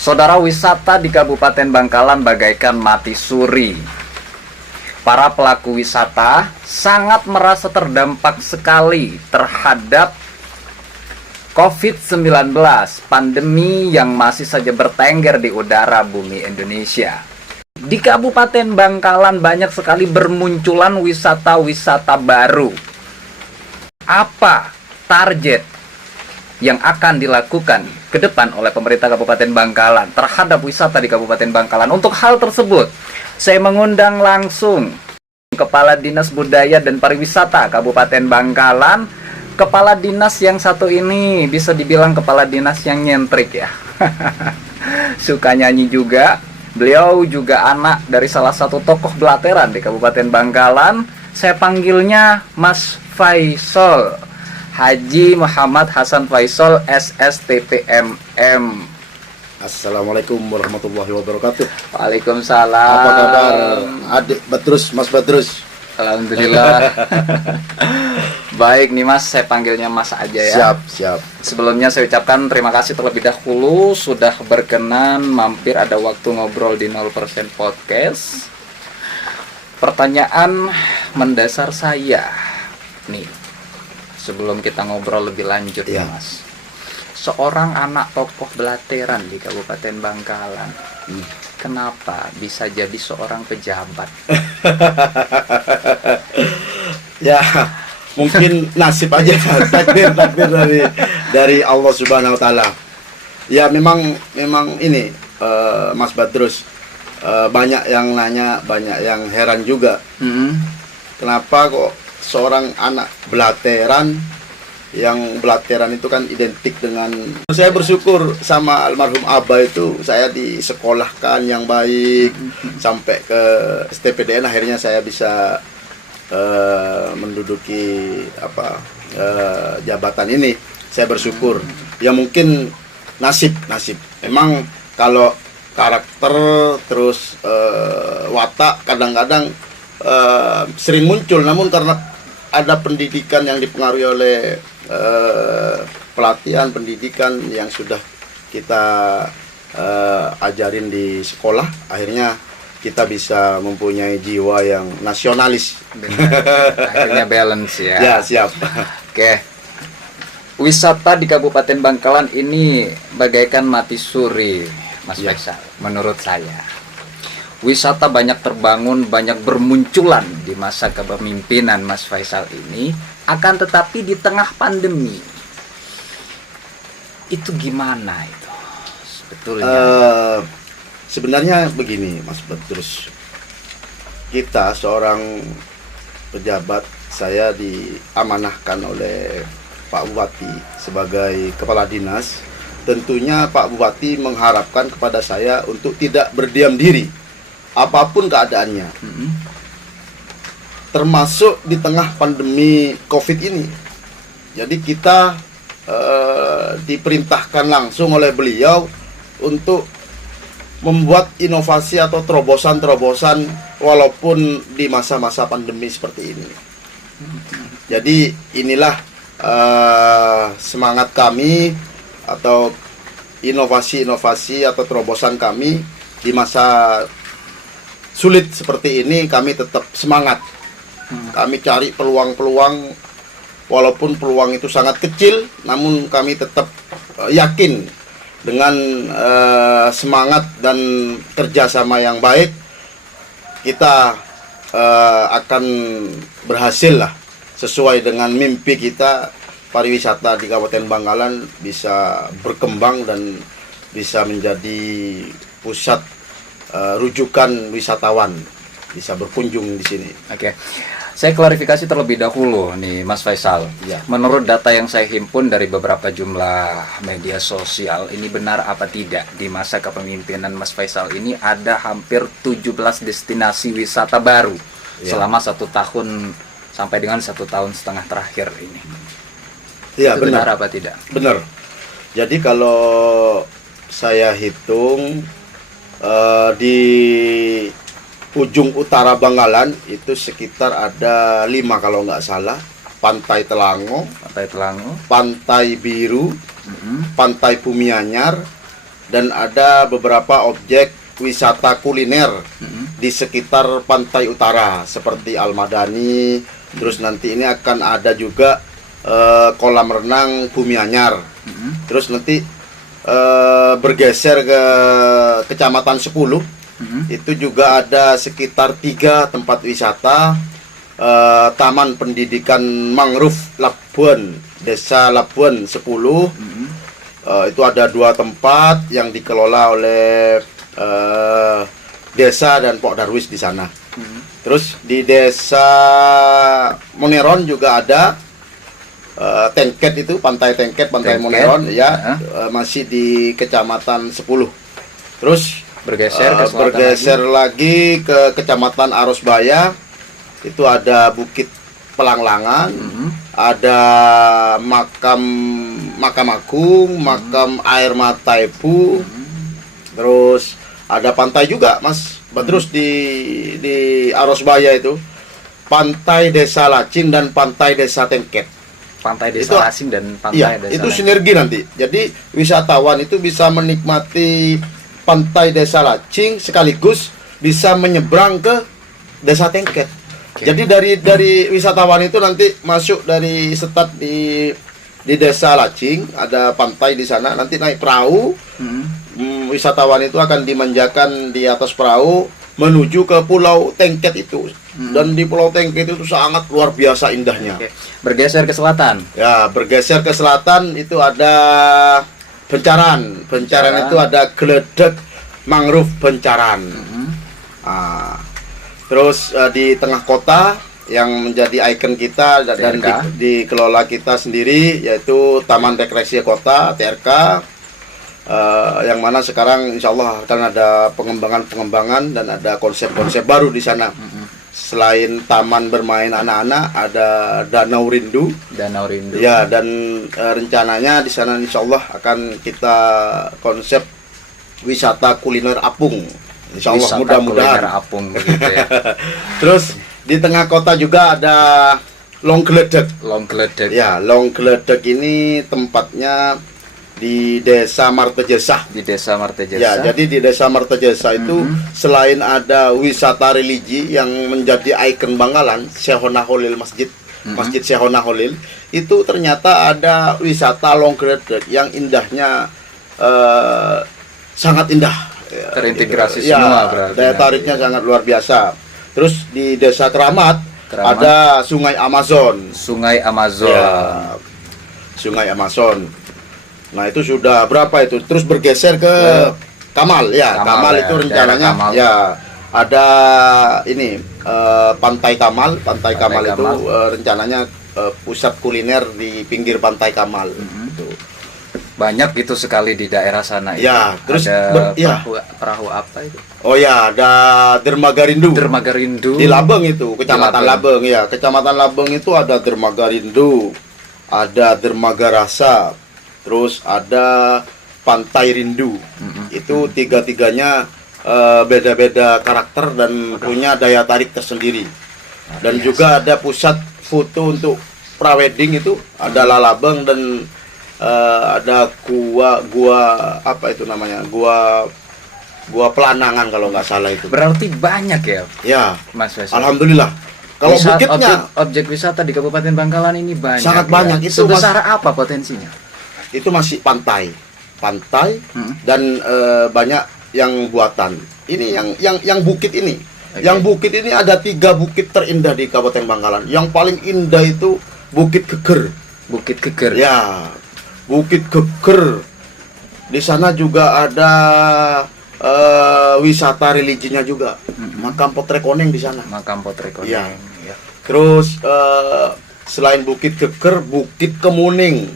Saudara, wisata di Kabupaten Bangkalan bagaikan mati suri. Para pelaku wisata sangat merasa terdampak sekali terhadap COVID-19, pandemi yang masih saja bertengger di udara bumi Indonesia. Di Kabupaten Bangkalan banyak sekali bermunculan wisata-wisata baru. Apa target yang akan dilakukan ke depan oleh pemerintah Kabupaten Bangkalan terhadap wisata di Kabupaten Bangkalan? Untuk hal tersebut, saya mengundang langsung Kepala Dinas Budaya dan Pariwisata Kabupaten Bangkalan. Kepala dinas yang satu ini bisa dibilang kepala dinas yang nyentrik ya. Suka nyanyi juga. Beliau juga anak dari salah satu tokoh belateran di Kabupaten Bangkalan. Saya panggilnya Mas Faisal, Haji Muhammad Hasan Faisal, SSTPMM. Assalamualaikum warahmatullahi wabarakatuh. Waalaikumsalam. Apa kabar adik Badrus, Mas Badrus? Alhamdulillah. Baik nih Mas, saya panggilnya Mas aja ya. Siap. Sebelumnya saya ucapkan terima kasih terlebih dahulu sudah berkenan mampir ada waktu ngobrol di 0% Podcast. Pertanyaan mendasar saya nih, sebelum kita ngobrol lebih lanjut ya Mas. Seorang anak tokoh belateran di Kabupaten Bangkalan, kenapa bisa jadi seorang pejabat? Ya, mungkin nasib aja, takdir dari Allah Subhanahu wa taala. Ya memang ini Mas Badrus, banyak yang nanya, banyak yang heran juga. Kenapa kok seorang anak belateran, yang belateran itu kan identik dengan, saya bersyukur sama almarhum Abah itu, saya disekolahkan yang baik sampai ke STPDN, akhirnya saya bisa menduduki jabatan ini. Saya bersyukur. Ya mungkin nasib. Memang kalau karakter terus watak kadang-kadang sering muncul, namun karena ada pendidikan yang dipengaruhi oleh pelatihan pendidikan yang sudah kita ajarin di sekolah, akhirnya kita bisa mempunyai jiwa yang nasionalis. Akhirnya balance ya. Ya, siap. Oke. Wisata di Kabupaten Bangkalan ini bagaikan mati suri, Mas Faisal, menurut saya. Wisata banyak terbangun, banyak bermunculan di masa kepemimpinan Mas Faisal ini, akan tetapi di tengah pandemi itu gimana itu sebetulnya? Sebenarnya begini Mas Badrus, kita seorang pejabat, saya diamanahkan oleh Pak Bupati sebagai kepala dinas. Tentunya Pak Bupati mengharapkan kepada saya untuk tidak berdiam diri apapun keadaannya, termasuk di tengah pandemi COVID ini. Jadi kita diperintahkan langsung oleh beliau untuk membuat inovasi atau terobosan-terobosan walaupun di masa-masa pandemi seperti ini. Jadi inilah semangat kami atau inovasi-inovasi atau terobosan kami di masa sulit seperti ini. Kami tetap semangat. Kami cari peluang-peluang, walaupun peluang itu sangat kecil, namun kami tetap yakin dengan semangat dan kerjasama yang baik, kita akan berhasil lah, sesuai dengan mimpi kita. Pariwisata di Kabupaten Bangkalan bisa berkembang dan bisa menjadi pusat rujukan wisatawan, bisa berkunjung di sini. Oke. Saya klarifikasi terlebih dahulu nih Mas Faisal. Ya. Menurut data yang saya himpun dari beberapa jumlah media sosial, ini benar apa tidak? Di masa kepemimpinan Mas Faisal ini ada hampir 17 destinasi wisata baru selama 1 tahun sampai dengan 1,5 tahun terakhir ini. Iya, itu benar apa tidak? Benar. Jadi kalau saya hitung di ujung utara Bangkalan itu sekitar ada 5 kalau nggak salah. Pantai Telango, Pantai Telango, Pantai Biru, Pantai Bumianyar, dan ada beberapa objek wisata kuliner di sekitar pantai utara seperti Al-Madani. Terus nanti ini akan ada juga kolam renang Bumi Anyar. Terus nanti bergeser ke Kecamatan 10. Itu juga ada sekitar 3 tempat wisata. Taman Pendidikan Mangrove Labuan, Desa Labuan 10. Itu ada 2 tempat yang dikelola oleh desa dan Pok Darwis di sana. Terus di Desa Moneron juga ada Tengket, itu Pantai Tengket, Pantai Tengket, Moneron ya, masih di Kecamatan 10. Terus bergeser lagi ke Kecamatan Arosbaya. Itu ada Bukit Pelanglangan, ada makam Agung, makam Air Mata Ibu. Terus ada pantai juga, Mas Badrus, di Arosbaya itu. Pantai Desa Lacing dan Pantai Desa Tengket. Pantai Desa Lacing dan Pantai Iya, Desa itu Lacing. sinergi nanti. Jadi wisatawan itu bisa menikmati Pantai Desa Lacing sekaligus bisa menyeberang ke Desa Tengket. Jadi dari wisatawan itu nanti masuk dari start di Desa Lacing, ada pantai di sana, nanti naik perahu. Wisatawan itu akan dimanjakan di atas perahu menuju ke Pulau Tengket itu. Dan di Pulau Tengket itu sangat luar biasa indahnya. Bergeser ke selatan. Ya, bergeser ke selatan itu ada Bencaran. Bencaran itu ada Geledek Mangrove Bencaran. Terus di tengah kota yang menjadi ikon kita dan dikelola kita sendiri, yaitu Taman Rekreasi Kota TRK, yang mana sekarang insya Allah akan ada pengembangan dan ada konsep-konsep baru di sana. Selain taman bermain anak-anak, ada Danau Rindu. Ya, dan rencananya di sana insya Allah akan kita konsep wisata kuliner apung. Insya Allah mudah-mudahan. Ya. Terus di tengah kota juga ada Long Geledek. Ya, Long Geledek ini tempatnya di Desa Martejasa. Ya, jadi di Desa Martejasa itu selain ada wisata religi yang menjadi ikon Bangkalan, Sehona Holil Masjid Sehona Holil, itu ternyata ada wisata Long Geledek yang indahnya sangat indah. Terintegrasi gitu. semua berarti. Daya tariknya sangat luar biasa. Terus di Desa Keramat ada Sungai Amazon. Ya, Sungai Amazon. Nah, itu sudah berapa itu? Terus bergeser ke Kamal ya. Kamal itu rencananya ya ada ini Pantai Kamal. Pantai Kamal itu rencananya pusat kuliner di pinggir Pantai Kamal. Banyak gitu sekali di daerah sana. Ya, terus ada perahu apa itu? Oh ya, ada Dermaga Rindu. Di Labeng itu, Kecamatan Labeng ya. Kecamatan Labeng itu ada Dermaga Rindu, ada Dermaga Rasa, terus ada Pantai Rindu. Itu tiga-tiganya beda-beda karakter dan punya daya tarik tersendiri. Dan juga ada pusat foto untuk prawedding itu, ada Lalabeng dan ada gua apa itu namanya, gua Pelanangan kalau nggak salah itu. Berarti banyak ya, Mas Faisal. Alhamdulillah. Kalau bukitnya objek wisata di Kabupaten Bangkalan ini banyak. Sangat banyak. Itu sebesar apa potensinya? Itu masih pantai dan banyak yang buatan. Ini yang bukit ini. Yang bukit ini ada 3 bukit terindah di Kabupaten Bangkalan. Yang paling indah itu Bukit Geger. Ya. Bukit Geger. Di sana juga ada wisata religinya juga. Makam Potrekoneng di sana. Ya. Terus selain Bukit Geger, Bukit Kemuning.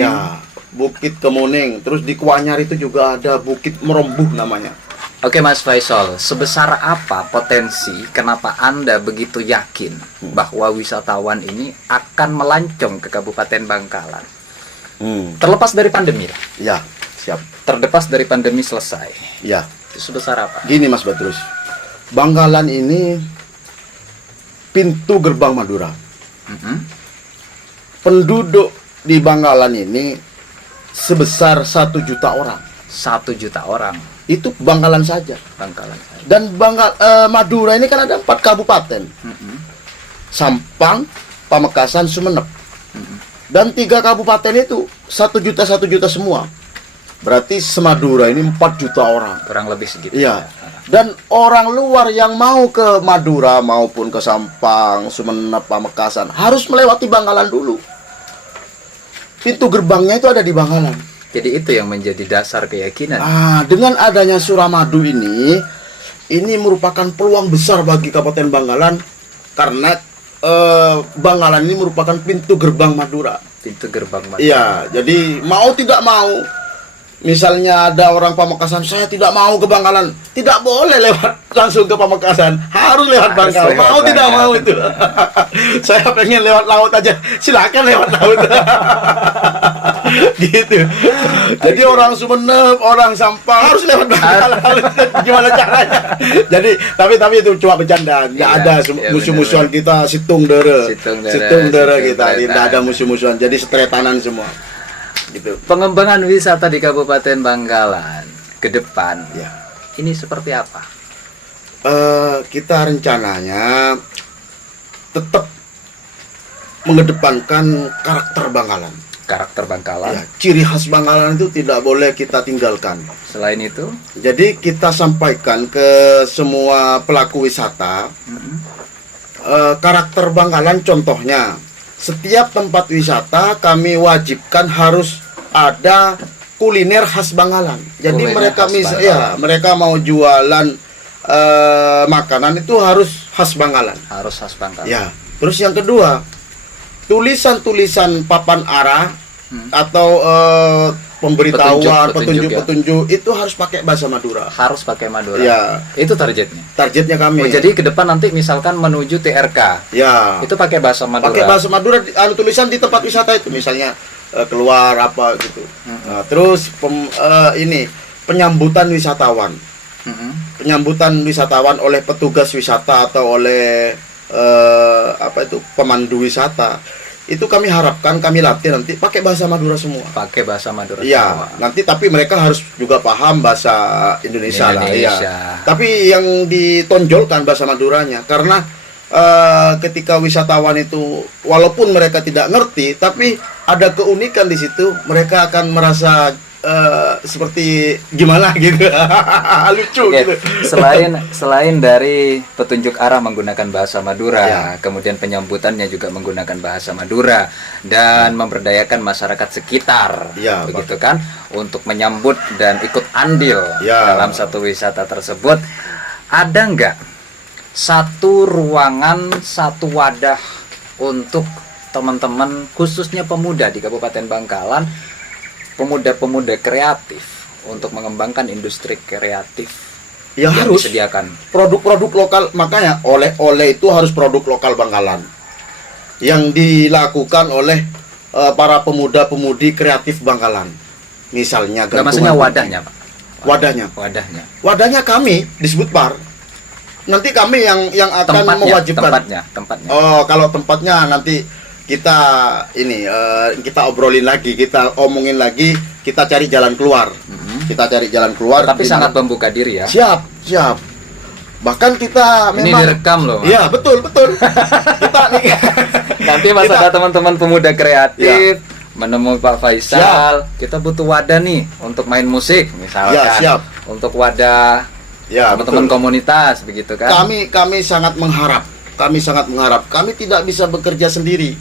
Ya, Bukit Kemuning. Terus di Kuanyar itu juga ada Bukit Merembuh namanya. Oke Mas Faisal, sebesar apa potensi kenapa Anda begitu yakin bahwa wisatawan ini akan melancong ke Kabupaten Bangkalan? Terlepas dari pandemi. Ya, siap. Terlepas dari pandemi selesai. Ya. Itu sebesar apa? Gini Mas Badrus, Bangkalan ini pintu gerbang Madura. Penduduk di Bangkalan ini sebesar 1 juta orang. 1 juta orang Itu Bangkalan saja. Bangkalan saja. Dan Madura ini kan ada 4 kabupaten. Sampang, Pamekasan, Sumeneb. Dan 3 kabupaten itu 1 juta semua. Berarti semadura ini 4 juta orang. Kurang lebih segitu. Iya. Dan orang luar yang mau ke Madura maupun ke Sampang, Sumeneb, Pamekasan harus melewati Bangkalan dulu. Pintu gerbangnya itu ada di Bangkalan. Jadi itu yang menjadi dasar keyakinan. Dengan adanya Suramadu ini merupakan peluang besar bagi Kabupaten Bangkalan karena Bangkalan ini merupakan pintu gerbang Madura. Pintu gerbang Madura. Iya, jadi mau tidak mau, misalnya ada orang Pamekasan, saya tidak mau ke Bangkalan, tidak boleh lewat langsung ke Pamekasan, harus lewat Bangkalan. Mau tidak mau itu. Saya pengen lewat laut aja, silakan lewat laut. Gitu. Jadi orang Sumeneb, orang Sampang harus lewat Bangkalan. Gimana caranya? Jadi tapi itu cuma bercanda. Tidak ada musuh-musuhan kita, situng dere kita, tidak ada musuh-musuhan. Jadi setretanan semua. Gitu. Pengembangan wisata di Kabupaten Bangkalan ke depan, ini seperti apa? Kita rencananya tetap mengedepankan karakter Bangkalan. Karakter Bangkalan. Ya, ciri khas Bangkalan itu tidak boleh kita tinggalkan. Selain itu, jadi kita sampaikan ke semua pelaku wisata karakter Bangkalan. Contohnya, setiap tempat wisata kami wajibkan harus ada kuliner khas Bangkalan. Jadi mereka mau jualan makanan itu harus khas Bangkalan. Harus khas Bangkalan. Ya. Terus yang kedua, tulisan-tulisan papan arah atau pemberitahuan, petunjuk-petunjuk itu harus pakai bahasa Madura. Harus pakai Madura. Ya. Itu targetnya. Targetnya kami. Jadi ke depan nanti misalkan menuju TRK. Ya. Itu pakai bahasa Madura. Pakai bahasa Madura, tulisan di tempat wisata itu misalnya keluar apa gitu. Nah, terus penyambutan wisatawan. Penyambutan wisatawan oleh petugas wisata atau oleh pemandu wisata. Itu kami harapkan, kami latih nanti pakai bahasa Madura semua. Pakai bahasa Madura semua. Nanti tapi mereka harus juga paham bahasa Indonesia. Lah. Ya. Tapi yang ditonjolkan bahasa Maduranya karena ketika wisatawan itu walaupun mereka tidak ngerti, tapi ada keunikan di situ, mereka akan merasa seperti gimana gitu. Lucu gitu. Selain dari petunjuk arah menggunakan bahasa Madura, kemudian penyambutannya juga menggunakan bahasa Madura dan memberdayakan masyarakat sekitar, begitu kan, untuk menyambut dan ikut andil dalam satu wisata tersebut. Ada nggak satu ruangan, satu wadah untuk teman-teman khususnya pemuda di Kabupaten Bangkalan, pemuda-pemuda kreatif untuk mengembangkan industri kreatif yang harus disediakan produk-produk lokal? Makanya oleh-oleh itu harus produk lokal Bangkalan yang dilakukan oleh para pemuda-pemudi kreatif Bangkalan. Misalnya maksudnya wadahnya, Pak. Wadahnya kami disebut bar. Nanti kami yang akan mewajibkan tempatnya. Oh, kalau tempatnya nanti kita kita obrolin lagi, kita omongin lagi, kita cari jalan keluar. Kita cari jalan keluar. Tapi sangat membuka diri ya. Siap. Bahkan kita ini memang direkam loh. Iya, betul. Kita nih. Nanti masa ada teman-teman pemuda kreatif menemui Pak Faisal, kita butuh wadah nih untuk main musik misalkan. Siap. Untuk wadah teman-teman komunitas begitu kan. Kami sangat mengharap. Kami tidak bisa bekerja sendiri.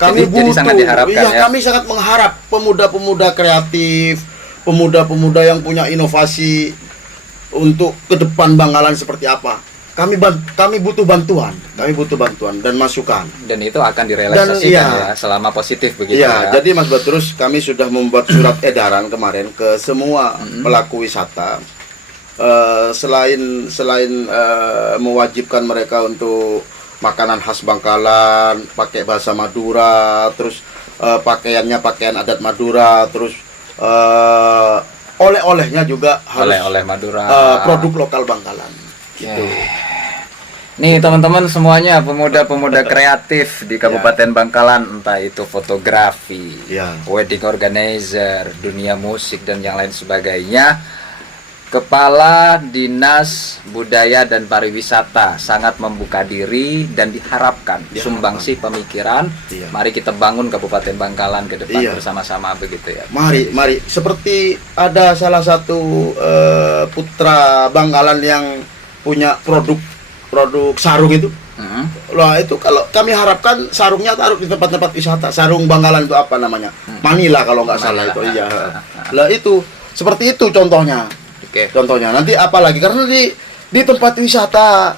Jadi sangat diharapkan kami sangat mengharap pemuda-pemuda kreatif, pemuda-pemuda yang punya inovasi untuk ke depan Bangkalan seperti apa. Kami butuh bantuan, dan masukan. Dan itu akan direalisasikan selama positif begitu Jadi Mas Badrus, kami sudah membuat surat edaran kemarin ke semua pelaku wisata. Selain mewajibkan mereka untuk makanan khas Bangkalan, pakai bahasa Madura, terus pakaiannya pakaian adat Madura, terus oleh-olehnya juga harus oleh-oleh Madura, produk lokal Bangkalan. Gitu. Nih teman-teman semuanya, pemuda-pemuda kreatif di Kabupaten Bangkalan, entah itu fotografi, Ya. wedding organizer, dunia musik dan yang lain sebagainya. Kepala Dinas Budaya dan Pariwisata sangat membuka diri dan diharapkan sumbangsi pemikiran. Iya. Mari kita bangun Kabupaten Bangkalan ke depan Iya. bersama-sama begitu ya. Mari. Seperti ada salah satu putra Bangkalan yang punya produk sarung itu. Lah itu kalau kami harapkan sarungnya taruh di tempat-tempat wisata. Sarung Bangkalan itu apa namanya? Manila kalau nggak salah Manila. itu. Iya. Lah itu seperti itu contohnya. Oke. Contohnya nanti apalagi karena di tempat wisata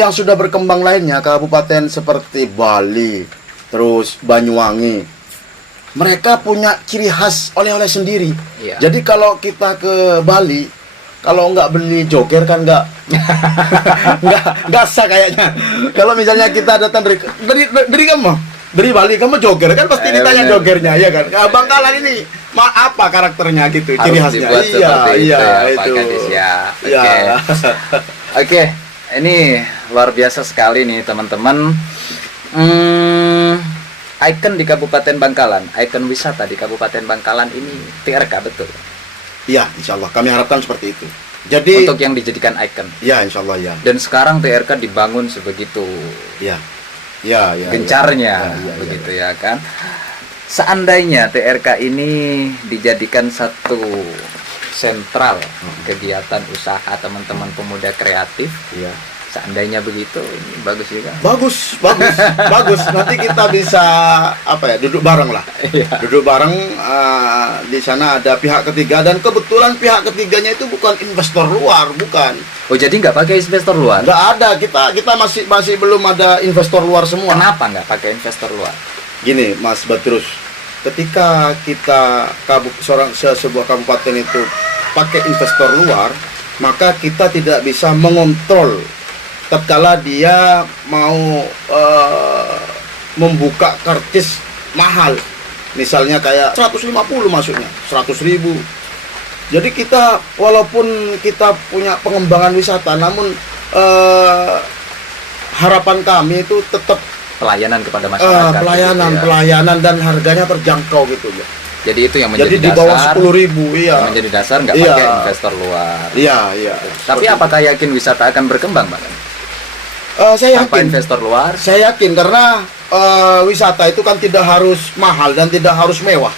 yang sudah berkembang lainnya, kabupaten seperti Bali, terus Banyuwangi, mereka punya ciri khas oleh-oleh sendiri. Iya. Jadi kalau kita ke Bali, kalau nggak beli joker kan nggak nggak sah kayaknya. Kalau misalnya kita datang dari Bali kamu joker kan pasti ditanya bener. jokernya ya kan. Nah, Bangkalan ini apa karakternya gitu, ciri Harus khasnya. dibuat seperti itu ya, Pak itu. Kadis ya. Oke. Iya. Oke, ini luar biasa sekali nih teman-teman. Ikon di Kabupaten Bangkalan, ikon wisata di Kabupaten Bangkalan ini TRK betul. Iya, insya Allah kami harapkan seperti itu. Jadi Untuk yang dijadikan ikon. ya insya Allah ya. Dan sekarang TRK dibangun sebegitu Ya. Ya, ya. gencarnya, Ya, ya, begitu ya kan. Seandainya TRK ini dijadikan satu sentral kegiatan usaha teman-teman pemuda kreatif, Ya. seandainya begitu, ini bagus juga. Bagus. Nanti kita bisa duduk bareng lah. Iya. Duduk bareng di sana ada pihak ketiga dan kebetulan pihak ketiganya itu bukan investor luar, bukan. Oh, jadi nggak pakai investor luar? Nggak ada, kita masih belum ada investor luar semua. Kenapa nggak pakai investor luar? Gini, Mas Badrus, ketika kita sebuah kabupaten itu pakai investor luar, maka kita tidak bisa mengontrol tatkala dia mau membuka karcis mahal. Misalnya kayak 150 masuknya, 100.000. Jadi kita walaupun kita punya pengembangan wisata, namun harapan kami itu tetap Pelayanan kepada masyarakat. pelayanan gitu ya. pelayanan dan harganya terjangkau gitu ya. Jadi itu yang menjadi Jadi di bawah dasar. 10.000, iya. Yang menjadi dasar nggak Iya. pakai investor luar. Iya. Tapi Seperti apakah yakin wisata akan berkembang, Pak? saya Tanpa yakin. investor luar? Saya yakin karena wisata itu kan tidak harus mahal dan tidak harus mewah.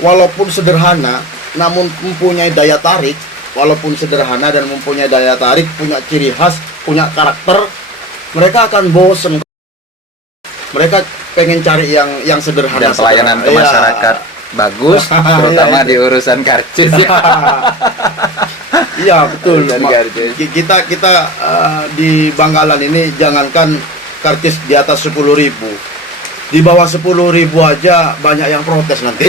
Walaupun sederhana, namun mempunyai daya tarik. Walaupun sederhana dan mempunyai daya tarik, punya ciri khas, punya karakter, mereka akan bosen. Mereka pengen cari yang sederhana. Dan pelayanan ke Iya. masyarakat bagus, terutama Iya, di urusan karcis. Iya betul. Urusan karcis. Kita di Bangkalan ini jangankan karcis di atas 10.000, di bawah 10.000 aja banyak yang protes nanti.